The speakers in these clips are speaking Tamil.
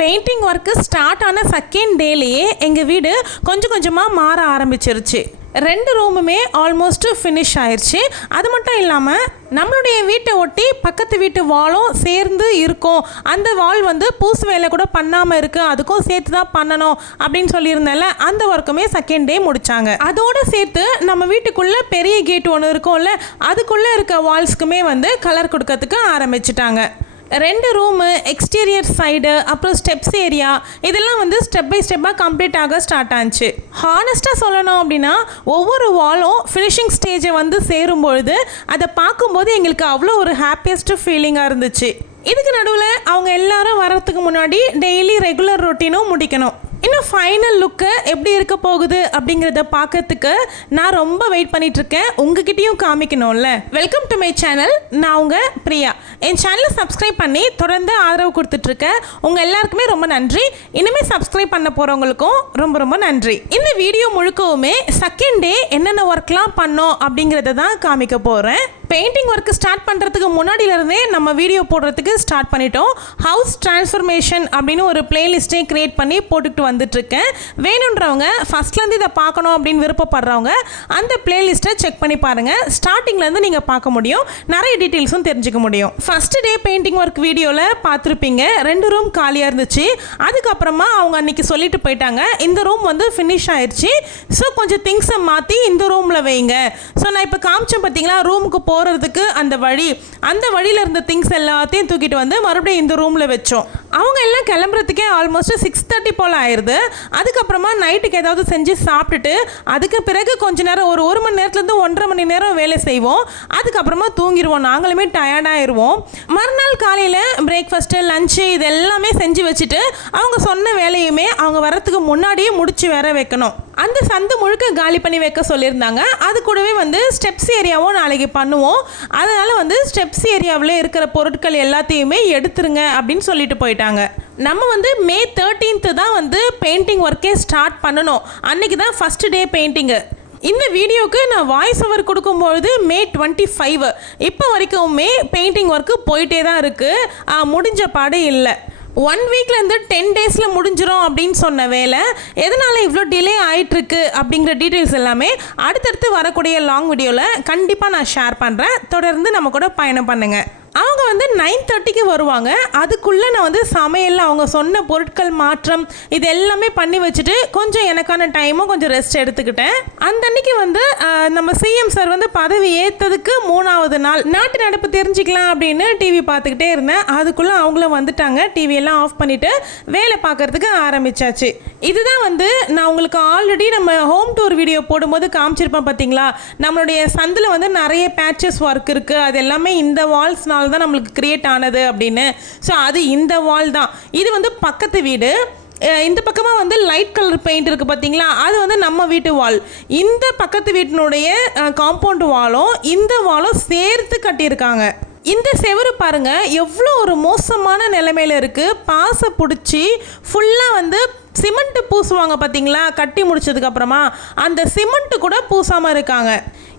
பெயிண்டிங் ஒர்க்கு ஸ்டார்ட் ஆன செகண்ட் டேலேயே எங்கள் வீடு கொஞ்சம் கொஞ்சமாக மாற ஆரம்பிச்சிருச்சு. 2 ரூமுமே ஆல்மோஸ்ட் ஃபினிஷ் ஆயிடுச்சு. அது மட்டும் இல்லாமல் நம்மளுடைய வீட்டை ஒட்டி பக்கத்து வீட்டு வாலும் சேர்ந்து இருக்கும். அந்த வால் வந்து பூசு வேலை கூட பண்ணாமல் இருக்குது, அதுக்கும் சேர்த்து தான் பண்ணணும் அப்படின்னு சொல்லியிருந்தால அந்த ஒர்க்குமே செகண்ட் டே முடித்தாங்க. அதோடு சேர்த்து நம்ம வீட்டுக்குள்ளே பெரிய கேட் ஒன்று இருக்கும்ல, அதுக்குள்ளே இருக்க வால்ஸ்க்குமே வந்து கலர் கொடுக்கறதுக்கு ஆரம்பிச்சிட்டாங்க. 2 ரூமு, எக்ஸ்டீரியர் சைடு, அப்புறம் ஸ்டெப்ஸ் ஏரியா, இதெல்லாம் வந்து ஸ்டெப் பை ஸ்டெப்பாக கம்ப்ளீட் ஆக ஸ்டார்ட் ஆச்சு. ஹானஸ்ட்டாக சொல்லணும் அப்படின்னா ஒவ்வொரு வாலும் ஃபினிஷிங் ஸ்டேஜை வந்து சேரும்பொழுது அதை பார்க்கும்போது எங்களுக்கு அவ்வளோ ஒரு ஹாப்பியஸ்ட் ஃபீலிங்காக இருந்துச்சு. இதுக்கு நடுவில் அவங்க எல்லாரும் வரத்துக்கு முன்னாடி டெய்லி ரெகுலர் ரொட்டீனும் முடிக்கணும். இன்னும் ஃபைனல் லுக்கு எப்படி இருக்க போகுது அப்படிங்கிறத பார்க்கறதுக்கு நான் ரொம்ப வெயிட் பண்ணிகிட்ருக்கேன். உங்ககிட்டையும் காமிக்கணும்ல. Welcome to my channel. நான் உங்கள் பிரியா. என் சேனலை சப்ஸ்கிரைப் பண்ணி தொடர்ந்து ஆதரவு கொடுத்துட்ருக்கேன். உங்கள் எல்லாருக்குமே ரொம்ப நன்றி. இனிமேல் சப்ஸ்கிரைப் பண்ண போகிறவங்களுக்கும் ரொம்ப ரொம்ப நன்றி. இந்த வீடியோ முழுக்கவுமே செகண்ட் டே என்னென்ன ஒர்க்லாம் பண்ணோம் அப்படிங்கிறத தான் காமிக்க போகிறேன். பெயிண்டிங் ஒர்க்கு ஸ்டார்ட் பண்ணுறதுக்கு முன்னாடியிலேருந்தே நம்ம வீடியோ போடுறதுக்கு ஸ்டார்ட் பண்ணிட்டோம். ஹவுஸ் டிரான்ஸ்ஃபர்மேஷன் அப்படின்னு ஒரு பிளேலிஸ்ட்டே க்ரியேட் பண்ணி போட்டுக்கிட்டு வந்துட்டுருக்கேன். வேணுன்றவங்க ஃபஸ்ட்லேருந்து இதை பார்க்கணும் அப்படின்னு விருப்பப்படுறவங்க அந்த பிளேலிஸ்ட்டை செக் பண்ணி பாருங்கள். ஸ்டார்டிங்லேருந்து நீங்கள் பார்க்க முடியும், நிறைய டீட்டெயில்ஸும் தெரிஞ்சுக்க முடியும். ஃபஸ்ட்டு டே பெயிண்டிங் ஒர்க் வீடியோவில் பார்த்துருப்பீங்க, 2 ரூம் காலியாக இருந்துச்சு. அதுக்கப்புறமா அவங்க அன்றைக்கி சொல்லிட்டு போயிட்டாங்க, இந்த ரூம் வந்து ஃபினிஷ் ஆயிடுச்சு, ஸோ கொஞ்சம் திங்ஸை மாற்றி இந்த ரூமில் வைங்க. ஸோ நான் இப்போ காமிச்சேன் பார்த்தீங்களா, ரூமுக்கு போகிறதுக்கு அந்த வழியில் இருந்த திங்ஸ் எல்லாத்தையும் தூக்கிட்டு வந்து மறுபடியும் இந்த ரூமில் வச்சோம். அவங்க எல்லாம் கிளம்புறதுக்கே ஆல்மோஸ்ட் 6:30 போல் ஆயிடுது. அதுக்கப்புறமா நைட்டுக்கு ஏதாவது செஞ்சு சாப்பிட்டுட்டு அதுக்கு பிறகு கொஞ்ச நேரம் ஒரு 1 மணி நேரத்துலேருந்து 1.5 மணி நேரம் வேலை செய்வோம். அதுக்கப்புறமா தூங்கிடுவோம். நாங்களுமே டயர்டாகிடுவோம். மறுநாள் காலையில் பிரேக்ஃபாஸ்ட்டு, லஞ்சு இது எல்லாமே செஞ்சு வச்சுட்டு அவங்க சொன்ன வேலையுமே அவங்க வரத்துக்கு முன்னாடியே முடிச்சு வேற வைக்கணும். அந்த சந்து முழுக்க காலி பண்ணி வைக்க சொல்லியிருந்தாங்க. அது கூடவே வந்து ஸ்டெப்ஸ் ஏரியாவும் நாளைக்கு பண்ணுவோம். அதனால் வந்து ஸ்டெப்ஸ் ஏரியாவில் இருக்கிற பொருட்கள் எல்லாத்தையுமே எடுத்துருங்க அப்படின்னு சொல்லிட்டு போயிட்டாங்க. நம்ம வந்து May 13th தான் வந்து பெயிண்டிங் ஒர்க்கே ஸ்டார்ட் பண்ணணும். அன்றைக்கி தான் ஃபஸ்ட் டே பெயிண்டிங்கு. இந்த வீடியோவுக்கு நான் வாய்ஸ் ஓவர் கொடுக்கும்பொழுது May 25. இப்போ வரைக்குமே பெயிண்டிங் ஒர்க்கு போயிட்டே தான் இருக்குது, முடிஞ்ச பாடு இல்லை. 1 வீக்லேருந்து 10 டேஸில் முடிஞ்சிடும் அப்படின்னு சொன்ன வேலை எதனால் இவ்வளோ டிலே ஆகிட்டுருக்கு அப்படிங்கிற டீட்டெயில்ஸ் எல்லாமே அடுத்தடுத்து வரக்கூடிய லாங் வீடியோவில் கண்டிப்பாக நான் ஷேர் பண்ணுறேன். தொடர்ந்து நம்ம கூட பயணம் பண்ணுங்கள். அவங்க வந்து 9:30க்கு வருவாங்க. அதுக்குள்ளே நான் வந்து சமையலில் அவங்க சொன்ன பொருட்கள் மாற்றம் இது எல்லாமே பண்ணி வச்சுட்டு கொஞ்சம் எனக்கான டைமும் கொஞ்சம் ரெஸ்ட் எடுத்துக்கிட்டேன். அந்த அன்னைக்கு வந்து நம்ம சிஎம் சார் வந்து பதவி ஏற்றதுக்கு 3வது நாள் நாட்டு நடப்பு தெரிஞ்சுக்கலாம் அப்படின்னு டிவி பார்த்துக்கிட்டே இருந்தேன். அதுக்குள்ளே அவங்களும் வந்துட்டாங்க. டிவியெல்லாம் ஆஃப் பண்ணிவிட்டு வேலை பார்க்குறதுக்கு ஆரம்பித்தாச்சு. இதுதான் வந்து நான் உங்களுக்கு ஆல்ரெடி நம்ம ஹோம் டூர் வீடியோ போடும்போது காமிச்சிருப்பேன் பார்த்தீங்களா, நம்மளுடைய சந்தில் வந்து நிறைய பேட்சஸ் ஒர்க் இருக்குது. அது எல்லாமே இந்த வால்ஸ்னால் தான் நம்மளுக்கு கிரியேட் ஆனது அப்படின்னு. ஸோ அது இந்த வால் தான். இது வந்து பக்கத்து வீடு. இந்த பக்கமாக வந்து லைட் கலர் பெயிண்ட் இருக்குது பார்த்தீங்களா, அது வந்து நம்ம வீட்டு வால். இந்த பக்கத்து வீட்டினுடைய காம்பவுண்ட் வாலும் இந்த வாலும் சேர்த்து கட்டியிருக்காங்க. இந்த செவரு பாருங்கள் எவ்வளோ ஒரு மோசமான நிலைமையில் இருக்குது. பாசை பிடிச்சி ஃபுல்லாக வந்து சிமெண்ட்டு பூசுவாங்க பார்த்தீங்களா, கட்டி முடிச்சதுக்கப்புறமா அந்த சிமெண்ட்டு கூட பூசாமல் இருக்காங்க.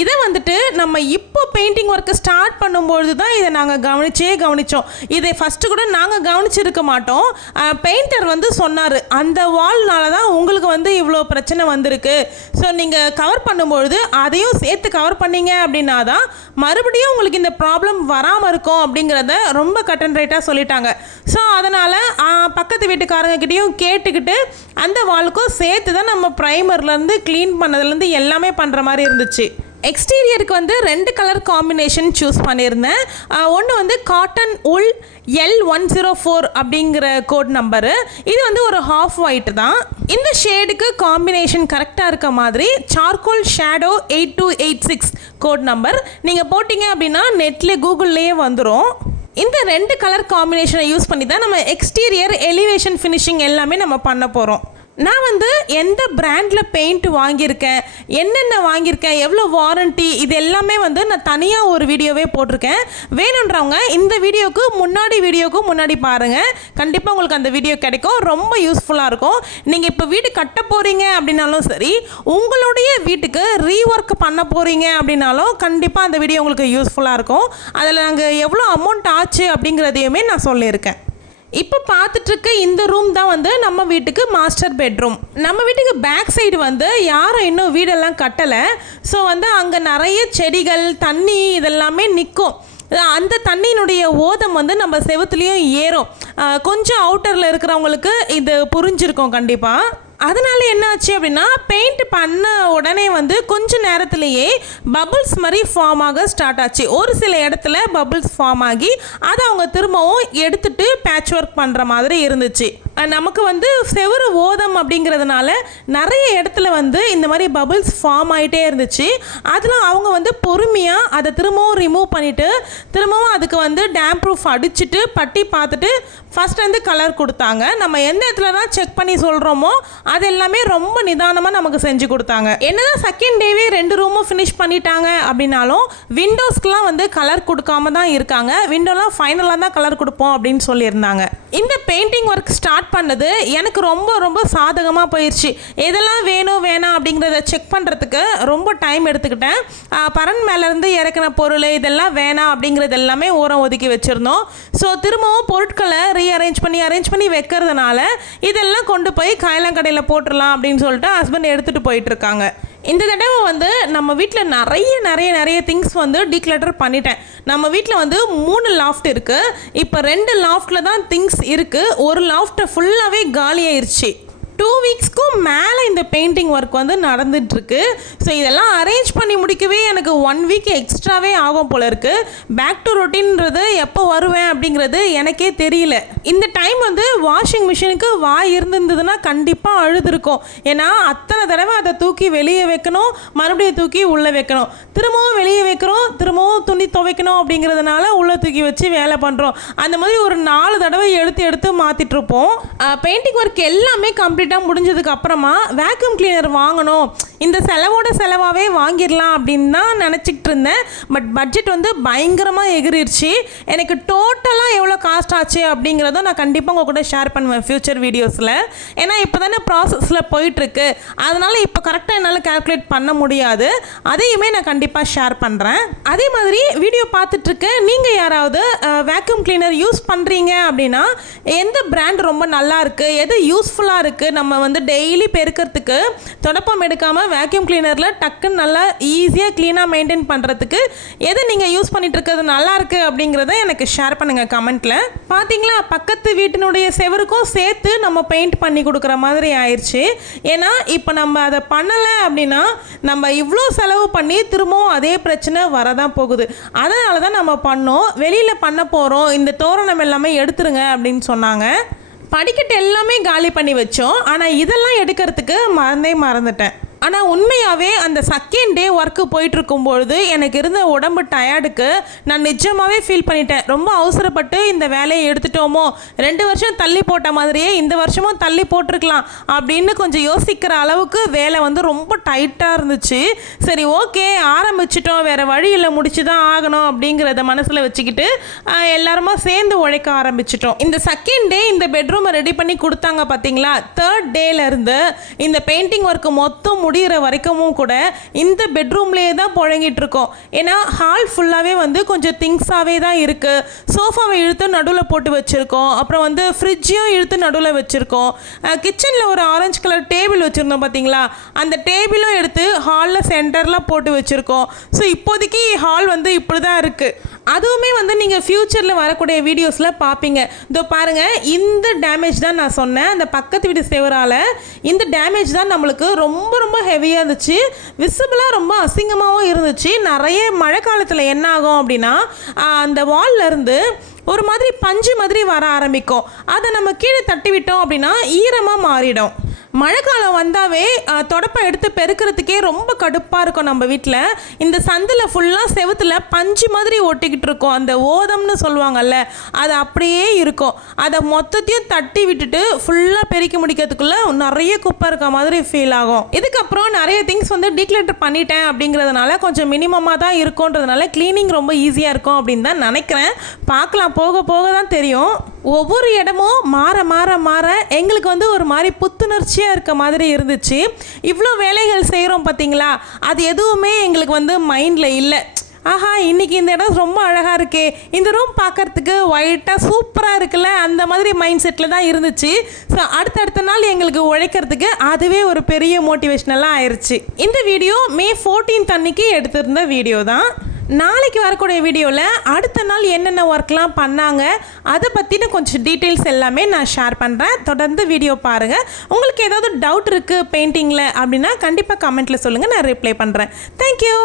இதை வந்துட்டு நம்ம இப்போ பெயிண்டிங் ஒர்க்கு ஸ்டார்ட் பண்ணும்பொழுது தான் இதை நாங்கள் கவனித்தோம். இதை ஃபஸ்ட்டு கூட நாங்கள் கவனிச்சிருக்க மாட்டோம். பெயிண்டர் வந்து சொன்னார், அந்த வால்னால தான் உங்களுக்கு வந்து இவ்வளோ பிரச்சனை வந்திருக்கு. ஸோ நீங்கள் கவர் பண்ணும்பொழுது அதையும் சேர்த்து கவர் பண்ணீங்க அப்படின்னா தான் மறுபடியும் உங்களுக்கு இந்த ப்ராப்ளம் வராமல் இருக்கும் அப்படிங்கிறத ரொம்ப கட் அண்ட் ரைட்டாக சொல்லிட்டாங்க. ஸோ அதனால் பக்கத்து வீட்டுக்காரங்கக்கிட்டையும் கேட்டுக்கிட்டு அந்த வாலுக்கும் சேர்த்து தான் நம்ம ப்ரைமர்லேருந்து க்ளீன் பண்ணதுலேருந்து எல்லாமே பண்ணுற மாதிரி இருந்துச்சு. எக்ஸ்டீரியருக்கு வந்து 2 கலர் காம்பினேஷன் சூஸ் பண்ணியிருந்தேன். ஒன்று வந்து காட்டன் உல் L104 அப்படிங்கிற கோட் நம்பரு. இது வந்து ஒரு ஹாஃப் ஒயிட் தான். இந்த ஷேடுக்கு காம்பினேஷன் கரெக்டாக இருக்க மாதிரி சார்கோல் ஷேடோ 8286 கோட் நம்பர் நீங்கள் போட்டிங்க அப்படின்னா நெட்டில் கூகுள்லேயே வந்துடும். இந்த 2 கலர் காம்பினேஷனை யூஸ் பண்ணி தான் நம்ம எக்ஸ்டீரியர் எலிவேஷன் ஃபினிஷிங் எல்லாமே நம்ம பண்ண போகிறோம். நான் வந்து எந்த பிராண்டில் பெயிண்ட் வாங்கியிருக்கேன், என்னென்ன வாங்கியிருக்கேன், எவ்வளோ வாரண்ட்டி, இது எல்லாமே வந்து நான் தனியாக ஒரு வீடியோவே போட்டிருக்கேன். வேணுன்றவங்க இந்த வீடியோவுக்கு முன்னாடி பாருங்கள். கண்டிப்பாக உங்களுக்கு அந்த வீடியோ கிடைக்கும். ரொம்ப யூஸ்ஃபுல்லாக இருக்கும். நீங்கள் இப்போ வீடு கட்ட போகிறீங்க அப்படின்னாலும் சரி, உங்களுடைய வீட்டுக்கு ரீஒர்க் பண்ண போகிறீங்க அப்படின்னாலும் கண்டிப்பாக அந்த வீடியோ உங்களுக்கு யூஸ்ஃபுல்லாக இருக்கும். அதில் நாங்கள் எவ்வளோ அமௌண்ட் ஆச்சு அப்படிங்கிறதையுமே நான் சொல்லியிருக்கேன். இப்போ பார்த்துட்டு இருக்க இந்த ரூம் தான் வந்து நம்ம வீட்டுக்கு மாஸ்டர் பெட்ரூம். நம்ம வீட்டுக்கு பேக் சைடு வந்து யாரும் இன்னும் வீடெல்லாம் கட்டலை. ஸோ வந்து அங்கே நிறைய செடிகள் தண்ணி இதெல்லாமே நிற்கும். அந்த தண்ணியினுடைய ஓதம் வந்து நம்ம செவுத்துலேயும் ஏறும். கொஞ்சம் அவுட்டரில் இருக்கிறவங்களுக்கு இது புரிஞ்சிருக்கும் கண்டிப்பாக. அதனால என்ன ஆச்சு அப்படின்னா, பெயிண்ட் பண்ண உடனே வந்து கொஞ்ச நேரத்திலேயே பபுள்ஸ் மாதிரி ஃபார்ம் ஆக ஸ்டார்ட் ஆச்சு. ஒரு சில இடத்துல பபுள்ஸ் ஃபார்ம் ஆகி அதை அவங்க திரும்பவும் எடுத்துட்டு பேட்ச் ஒர்க் பண்ணுற மாதிரி இருந்துச்சு. நமக்கு வந்து செவுறு ஓதம் அப்படிங்கிறதுனால நிறைய இடத்துல வந்து இந்த மாதிரி பபுள்ஸ் ஃபார்ம் ஆகிட்டே இருந்துச்சு. அதில் அவங்க வந்து பொறுமையாக அதை திரும்பவும் ரிமூவ் பண்ணிவிட்டு திரும்பவும் அதுக்கு வந்து டேம் ப்ரூஃப் அடிச்சுட்டு பட்டி பார்த்துட்டு ஃபஸ்ட் வந்து கலர் கொடுத்தாங்க. நம்ம எந்த இடத்துலலாம் செக் பண்ணி சொல்கிறோமோ அது எல்லாமே ரொம்ப நிதானமாக நமக்கு செஞ்சு கொடுத்தாங்க. என்னதான் செகண்ட் டேவே 2 ரூமும் ஃபினிஷ் பண்ணிட்டாங்க அப்படின்னாலும் விண்டோஸ்க்கெலாம் வந்து கலர் கொடுக்காம தான் இருக்காங்க. விண்டோலாம் ஃபைனலாக தான் கலர் கொடுப்போம் அப்படின்னு சொல்லியிருந்தாங்க. இந்த பெயிண்டிங் ஒர்க் ஸ்டார்ட் பண்ணது எனக்கு ரொம்ப ரொம்ப சாதகமாக போயிடுச்சு. எதெல்லாம் வேணும் வேணாம் அப்படிங்கிறத செக் பண்ணுறதுக்கு ரொம்ப டைம் எடுத்துக்கிட்டேன். பரன் மேலேருந்து இறக்கின பொருள் இதெல்லாம் வேணாம் அப்படிங்கிறது எல்லாமே ஓரம் ஒதுக்கி வச்சுருந்தோம். ஸோ திரும்பவும் பொருட்களை அரேஞ்ச் பண்ணி வைக்கிறதுனால இதெல்லாம் கொண்டு போய் காயலாங்கடையில் போட்டுடலாம் அப்படின்னு சொல்லிட்டு ஹஸ்பண்ட் எடுத்துகிட்டு போயிட்டுருக்காங்க. இந்த தடவை வந்து நம்ம வீட்டில் நிறைய திங்ஸ் வந்து டீக்ளட்டர் பண்ணிட்டேன். நம்ம வீட்டில் வந்து 3 லாஃப்ட் இருக்குது. இப்போ 2 லாஃப்டில் தான் திங்ஸ் இருக்குது. ஒரு லாஃப்ட்டை ஃபுல்லாகவே காலி ஆயிடுச்சு. 2 வீக்ஸ்க்கும் மேலே இந்த பெயிண்டிங் ஒர்க் வந்து நடந்துகிட்ருக்கு. ஸோ இதெல்லாம் அரேஞ்ச் பண்ணி முடிக்கவே எனக்கு 1 வீக் எக்ஸ்ட்ராவே ஆகும் போல இருக்குது. பேக் டு ரொட்டீன்றது எப்போ வருவேன் அப்படிங்கிறது எனக்கே தெரியல. இந்த டைம் வந்து வாஷிங் மிஷினுக்கு வாய் இருந்திருந்ததுன்னா கண்டிப்பாக அழுதுருக்கும். ஏன்னா அத்தனை தடவை அதை தூக்கி வெளியே வைக்கணும், மறுபடியும் தூக்கி உள்ளே வைக்கணும், திரும்பவும் வெளியே வைக்கிறோம், திரும்பவும் துணி துவைக்கணும் அப்படிங்கிறதுனால உள்ளே தூக்கி வச்சு வேலை பண்ணுறோம். அந்த மாதிரி ஒரு 4 தடவை எடுத்து மாற்றிட்டுருப்போம். பெயிண்டிங் ஒர்க் எல்லாமே கம்ப்ளீட்டாக முடிஞ்சதுக்கு அப்புறமா வேக்யூம் கிளீனர் வாங்கணும், இந்த செலவாகவே வாங்கிடலாம் அப்படின்னு தான் நினச்சிக்கிட்டு இருந்தேன். பட் பட்ஜெட் வந்து பயங்கரமாக எகிரிடுச்சு. எனக்கு டோட்டலாக எவ்வளோ காஸ்ட் ஆச்சு அப்படிங்கிறத நான் கண்டிப்பாக உங்கள் கூட ஷேர் பண்ணுவேன் ஃப்யூச்சர் வீடியோஸில். ஏன்னா இப்போ தானே ப்ராசஸில் போயிட்டுருக்கு. அதனால் இப்போ கரெக்டாக என்னால் கால்குலேட் பண்ண முடியாது. அதையுமே நான் கண்டிப்பாக ஷேர் பண்ணுறேன். அதே மாதிரி வீடியோ பார்த்துட்ருக்க நீங்கள் யாராவது வேக்யூம் கிளீனர் யூஸ் பண்ணுறீங்க அப்படின்னா எந்த பிராண்ட் ரொம்ப நல்லா இருக்குது, எது யூஸ்ஃபுல்லாக இருக்குது, நம்ம வந்து டெய்லி பெருக்கிறதுக்கு தொடப்பம் எடுக்காமல் வேக்யூம் கிளீனரில் டக்குன்னு நல்லா ஈஸியாக க்ளீனாக மெயின்டைன் பண்ணுறதுக்கு எது நீங்கள் யூஸ் பண்ணிட்டு இருக்கிறது நல்லாயிருக்கு அப்படிங்கிறத எனக்கு ஷேர் பண்ணுங்கள் கமெண்ட்டில். பார்த்தீங்களா, பக்கத்து வீட்டினுடைய செவருக்கும் சேர்த்து நம்ம பெயிண்ட் பண்ணி கொடுக்குற மாதிரி ஆயிடுச்சு. ஏன்னா இப்போ நம்ம அதை பண்ணலை அப்படின்னா நம்ம இவ்வளோ செலவு பண்ணி திரும்பவும் அதே பிரச்சனை வரதான் போகுது. அதனால தான் நம்ம பண்ணோம். வெளியில் பண்ண போகிறோம், இந்த தோரணம் எல்லாமே எடுத்துருங்க அப்படின்னு சொன்னாங்க. படிக்கட்டு எல்லாமே காலி பண்ணி வச்சோம். ஆனால் இதெல்லாம் எடுக்கிறதுக்கு மறந்துட்டேன். ஆனால் உண்மையாகவே அந்த செகண்ட் டே ஒர்க்கு போயிட்டுருக்கும்பொழுது எனக்கு இருந்த உடம்பு டயர்டுக்கு நான் நிஜமாகவே ஃபீல் பண்ணிட்டேன். ரொம்ப அவசரப்பட்டு இந்த வேலையை எடுத்துட்டோமோ, 2 வருஷம் தள்ளி போட்ட மாதிரியே இந்த வருஷமும் தள்ளி போட்டிருக்கலாம் அப்படின்னு கொஞ்சம் யோசிக்கிற அளவுக்கு வேலை வந்து ரொம்ப டைட்டாக இருந்துச்சு. சரி ஓகே, ஆரம்பிச்சிட்டோம், வேறு வழியில் முடிச்சு தான் ஆகணும் அப்படிங்கிறத மனசில் வச்சுக்கிட்டு எல்லாருமா சேர்ந்து உழைக்க ஆரம்பிச்சிட்டோம். இந்த செகண்ட் டே இந்த பெட்ரூமை ரெடி பண்ணி கொடுத்தாங்க பார்த்தீங்களா. 3rd டேலேருந்து இந்த பெயிண்டிங் ஒர்க்கு மொத்தம் முடிகிற வரைக்கும் கூட இந்த பெட்ரூம்லேயே தான் புழங்கிட்டு இருக்கோம். ஏன்னா ஹால் ஃபுல்லாகவே வந்து கொஞ்சம் திங்ஸாகவே தான் இருக்குது. சோஃபாவை இழுத்து நடுவில் போட்டு வச்சுருக்கோம். அப்புறம் வந்து ஃப்ரிட்ஜையும் இழுத்து நடுவில் வச்சுருக்கோம். கிச்சனில் ஒரு ஆரஞ்சு கலர் டேபிள் வச்சுருந்தோம் பார்த்தீங்களா, அந்த டேபிளும் எடுத்து ஹாலில் சென்டரில் போட்டு வச்சுருக்கோம். ஸோ இப்போதைக்கு ஹால் வந்து இப்படி தான் இருக்குது. அதுவுமே வந்து நீங்கள் ஃப்யூச்சரில் வரக்கூடிய வீடியோஸில் பார்ப்பீங்க. இதோ பாருங்கள், இந்த டேமேஜ் தான் நான் சொன்னேன். அந்த பக்கத்து வீட்டு செவரால் இந்த டேமேஜ் தான் நம்மளுக்கு ரொம்ப ரொம்ப ஹெவியாக இருந்துச்சு. விசிபிளாக ரொம்ப அசிங்கமாகவும் இருந்துச்சு. நிறைய மழை காலத்தில் என்ன ஆகும் அப்படின்னா அந்த வால்லேருந்து ஒரு மாதிரி பஞ்சு மாதிரி வர ஆரம்பிக்கும். அதை நம்ம கீழே தட்டி விட்டோம் அப்படின்னா ஈரமாக மாறிடும். மழை காலம் வந்தாவே தொடப்பம் எடுத்து பெருக்கிறதுக்கே ரொம்ப கடுப்பாக இருக்கும். நம்ம வீட்டில் இந்த சந்தில் ஃபுல்லாக செவுத்தில் பஞ்சு மாதிரி ஒட்டிக்கிட்டு இருக்கும். அந்த ஓதம்னு சொல்லுவாங்கல்ல, அது அப்படியே இருக்கும். அதை மொத்தத்தையும் தட்டி விட்டுட்டு ஃபுல்லாக பெருக்கி முடிக்கிறதுக்குள்ளே நிறைய குப்பை இருக்க மாதிரி ஃபீல் ஆகும். இதுக்கப்புறம் நிறைய திங்ஸ் வந்து டீக்ளட்டர் பண்ணிட்டேன் அப்படிங்கிறதுனால கொஞ்சம் மினிமமாக தான் இருக்கும்ன்றதுனால க்ளீனிங் ரொம்ப ஈஸியாக இருக்கும் அப்படின்னு தான் நினைக்கிறேன். பார்க்கலாம், போக போக தான் தெரியும். ஒவ்வொரு இடமும் மாற மாற மாற எங்களுக்கு வந்து ஒரு மாதிரி புத்துணர்ச்சியாக இருக்க மாதிரி இருந்துச்சு. இவ்வளோ வேலைகள் செய்கிறோம் பார்த்தீங்களா, அது எதுவுமே எங்களுக்கு வந்து மைண்டில் இல்லை. ஆஹா இன்னைக்கு இந்த இடம் ரொம்ப அழகாக இருக்கே, இந்த ரூம் பார்க்கறதுக்கு ஒயிட்டாக சூப்பராக இருக்குல்ல, அந்த மாதிரி மைண்ட் செட்டில் தான் இருந்துச்சு. ஸோ அடுத்தடுத்த நாள் எங்களுக்கு உழைக்கிறதுக்கு அதுவே ஒரு பெரிய மோட்டிவேஷ்னலாக ஆயிடுச்சு. இந்த வீடியோ May 14 அன்னைக்கு எடுத்திருந்த வீடியோ தான். நாளைக்கு வரக்கூடிய வீடியோவில் அடுத்த நாள் என்னென்ன ஒர்க்லாம் பண்ணாங்க அதை பற்றின கொஞ்சம் டீட்டெயில்ஸ் எல்லாமே நான் ஷேர் பண்ணுறேன். தொடர்ந்து வீடியோ பாருங்கள். உங்களுக்கு ஏதாவது டவுட் இருக்குது பெயிண்டிங்கில் அப்படின்னா கண்டிப்பாக கமெண்ட்டில் சொல்லுங்கள், நான் ரிப்ளை பண்ணுறேன். தேங்க்யூ.